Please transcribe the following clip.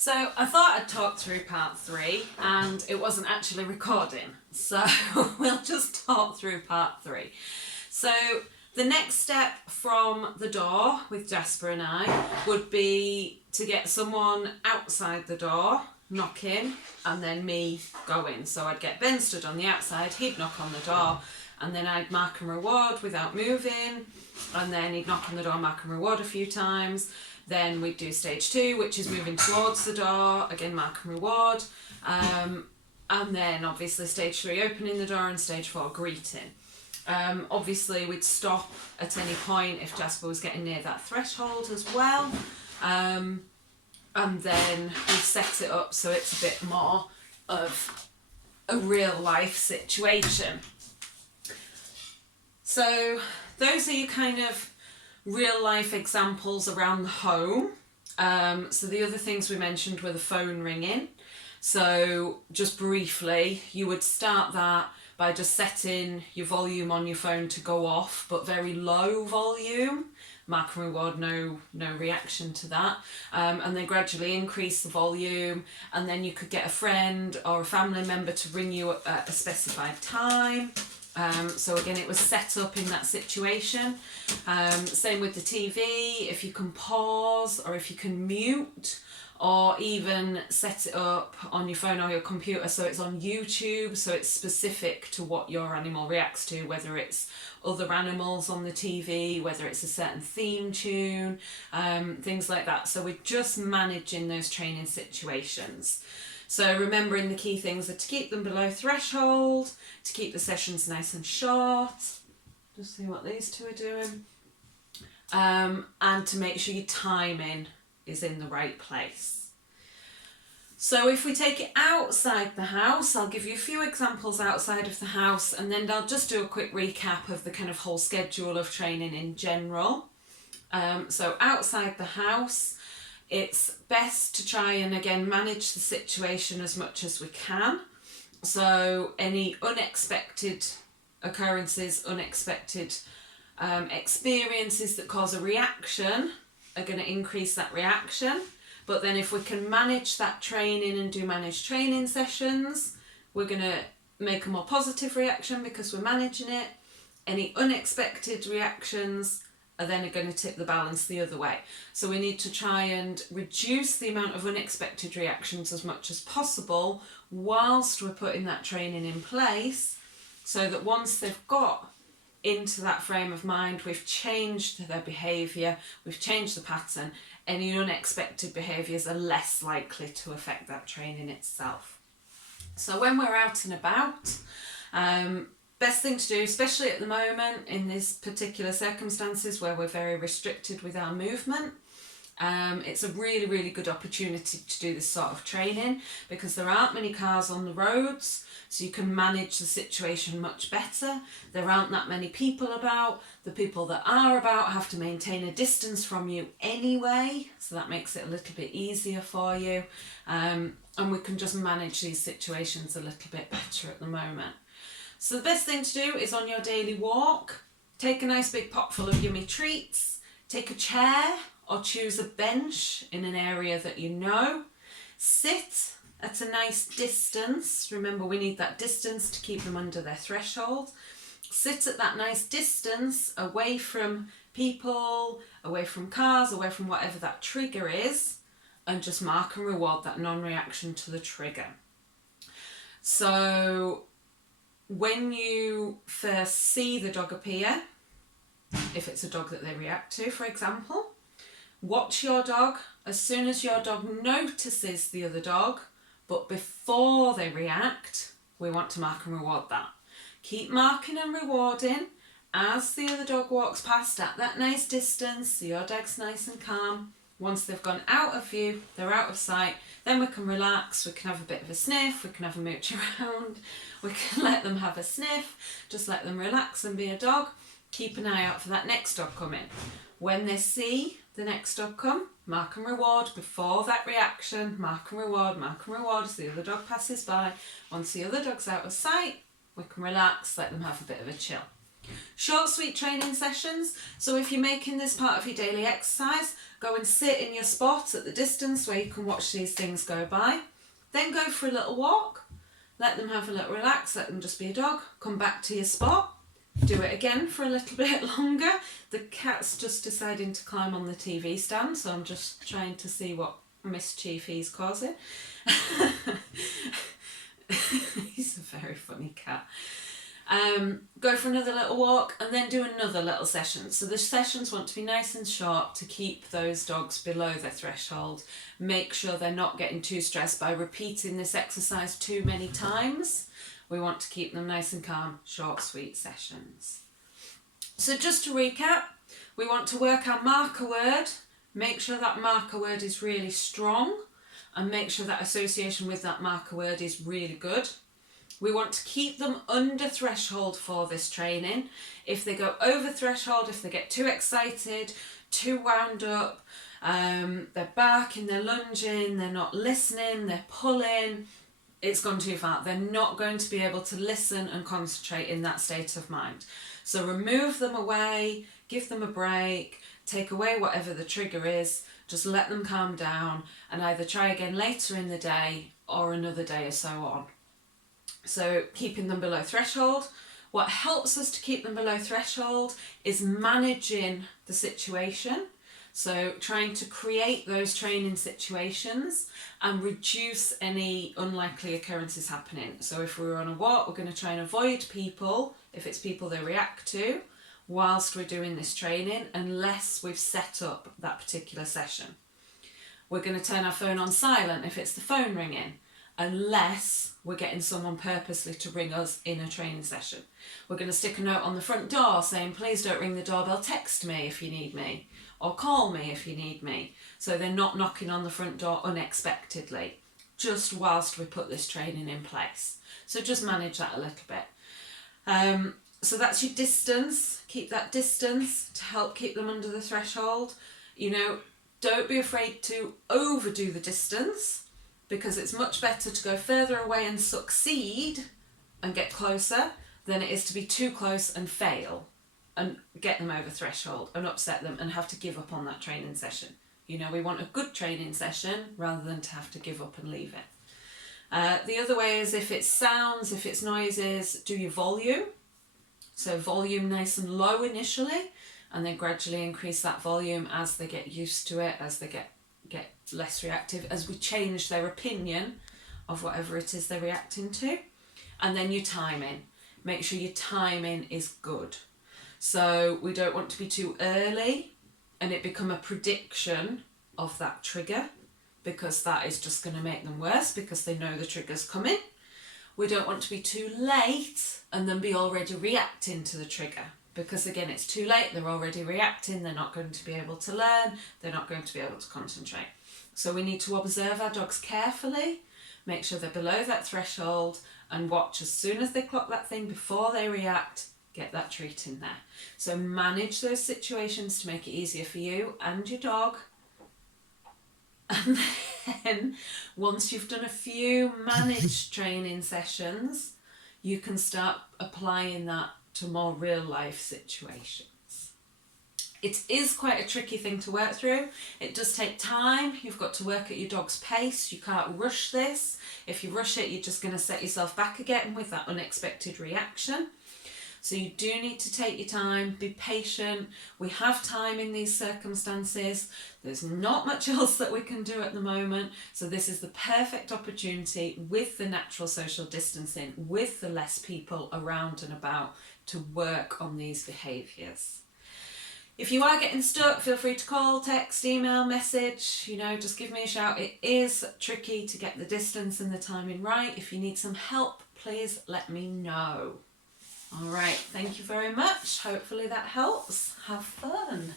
So I thought I'd talk through part 3 and it wasn't actually recording, so we'll just talk through part 3. So the next step from the door with Jasper and I would be to get someone outside the door, knocking, and then me going. So I'd get Ben stood on the outside, he'd knock on the door, and then I'd mark and reward without moving, and then he'd knock on the door, mark and reward a few times. Then we'd do stage 2, which is moving towards the door, again mark and reward, and then obviously stage 3, opening the door, and stage 4, greeting. Obviously we'd stop at any point if Jasper was getting near that threshold as well, and then we'd set it up so it's a bit more of a real life situation. So those are your kind of real life examples around the home. So the other things we mentioned were the phone ringing. So just briefly, you would start that by just setting your volume on your phone to go off, but very low volume. Mark and reward, no reaction to that. And then gradually increase the volume, and then you could get a friend or a family member to ring you at a specified time. So again, it was set up in that situation. Same with the TV, if you can pause or if you can mute, or even set it up on your phone or your computer so it's on YouTube, so it's specific to what your animal reacts to, whether it's other animals on the TV, whether it's a certain theme tune, things like that. So we're just managing those training situations. So remembering the key things are to keep them below threshold, to keep the sessions nice and short, just see what these two are doing, and to make sure your timing is in the right place. So if we take it outside the house, I'll give you a few examples outside of the house, and then I'll just do a quick recap of the kind of whole schedule of training in general. So outside the house, it's best to try and again manage the situation as much as we can. So any unexpected occurrences, unexpected experiences that cause a reaction are going to increase that reaction. But then if we can manage that training and do managed training sessions, we're going to make a more positive reaction because we're managing it. Any unexpected reactions are then going to tip the balance the other way. So we need to try and reduce the amount of unexpected reactions as much as possible whilst we're putting that training in place, so that once they've got into that frame of mind, we've changed their behaviour, we've changed the pattern, any unexpected behaviours are less likely to affect that training itself. So when we're out and about, best thing to do, especially at the moment in these particular circumstances where we're very restricted with our movement, it's a really, really good opportunity to do this sort of training because there aren't many cars on the roads, so you can manage the situation much better. There aren't that many people about. The people that are about have to maintain a distance from you anyway, so that makes it a little bit easier for you. And we can just manage these situations a little bit better at the moment. So the best thing to do is on your daily walk, take a nice big pot full of yummy treats, take a chair or choose a bench in an area that you know, sit at a nice distance. Remember, we need that distance to keep them under their threshold. Sit at that nice distance away from people, away from cars, away from whatever that trigger is, and just mark and reward that non-reaction to the trigger. So when you first see the dog appear, if it's a dog that they react to, for example, watch your dog. As soon as your dog notices the other dog, but before they react, we want to mark and reward that. Keep marking and rewarding as the other dog walks past at that nice distance, so your dog's nice and calm. Once they've gone out of view, they're out of sight, then we can relax, we can have a bit of a sniff, we can have a mooch around, we can let them have a sniff, just let them relax and be a dog. Keep an eye out for that next dog coming. When they see the next dog come, mark and reward before that reaction, mark and reward as the other dog passes by. Once the other dog's out of sight, we can relax, let them have a bit of a chill. Short, sweet training sessions. So if you're making this part of your daily exercise, go and sit in your spot at the distance where you can watch these things go by. Then go for a little walk. Let them have a little relax. Let them just be a dog. Come back to your spot. Do it again for a little bit longer. The cat's just deciding to climb on the TV stand, so I'm just trying to see what mischief he's causing. He's a very funny cat. Go for another little walk and then do another little session. So the sessions want to be nice and short to keep those dogs below their threshold. Make sure they're not getting too stressed by repeating this exercise too many times. We want to keep them nice and calm, short, sweet sessions. So just to recap, we want to work our marker word. Make sure that marker word is really strong and make sure that association with that marker word is really good. We want to keep them under threshold for this training. If they go over threshold, if they get too excited, too wound up, they're barking, they're lunging, they're not listening, they're pulling, it's gone too far. They're not going to be able to listen and concentrate in that state of mind. So remove them away, give them a break, take away whatever the trigger is, just let them calm down and either try again later in the day or another day or so on. So keeping them below threshold. What helps us to keep them below threshold is managing the situation. So trying to create those training situations and reduce any unlikely occurrences happening. So if we're on a walk, we're going to try and avoid people, if it's people they react to, whilst we're doing this training, unless we've set up that particular session. We're going to turn our phone on silent if it's the phone ringing, unless we're getting someone purposely to ring us in a training session. We're going to stick a note on the front door saying, please don't ring the doorbell, text me if you need me, or call me if you need me. So they're not knocking on the front door unexpectedly, just whilst we put this training in place. So just manage that a little bit. So that's your distance. Keep that distance to help keep them under the threshold. You know, don't be afraid to overdo the distance, because it's much better to go further away and succeed and get closer than it is to be too close and fail and get them over threshold and upset them and have to give up on that training session. You know, we want a good training session rather than to have to give up and leave it. The other way is if it's sounds, if it's noises, do your volume. So volume nice and low initially, and then gradually increase that volume as they get used to it, as they get less reactive, as we change their opinion of whatever it is they're reacting to. And then your timing. Make sure your timing is good. So we don't want to be too early and it become a prediction of that trigger, because that is just going to make them worse because they know the trigger's coming. We don't want to be too late and then be already reacting to the trigger, because again, it's too late, they're already reacting, they're not going to be able to learn, they're not going to be able to concentrate. So we need to observe our dogs carefully, make sure they're below that threshold, and watch as soon as they clock that thing before they react, get that treat in there. So manage those situations to make it easier for you and your dog. And then once you've done a few managed training sessions, you can start applying that to more real life situations. It is quite a tricky thing to work through. It does take time. You've got to work at your dog's pace. You can't rush this. If you rush it, you're just going to set yourself back again with that unexpected reaction. So you do need to take your time, be patient. We have time in these circumstances. There's not much else that we can do at the moment. So this is the perfect opportunity with the natural social distancing, with the less people around and about, to work on these behaviours. If you are getting stuck, feel free to call, text, email, message, just give me a shout. It is tricky to get the distance and the timing right. If you need some help, please let me know. All right, thank you very much. Hopefully that helps. Have fun.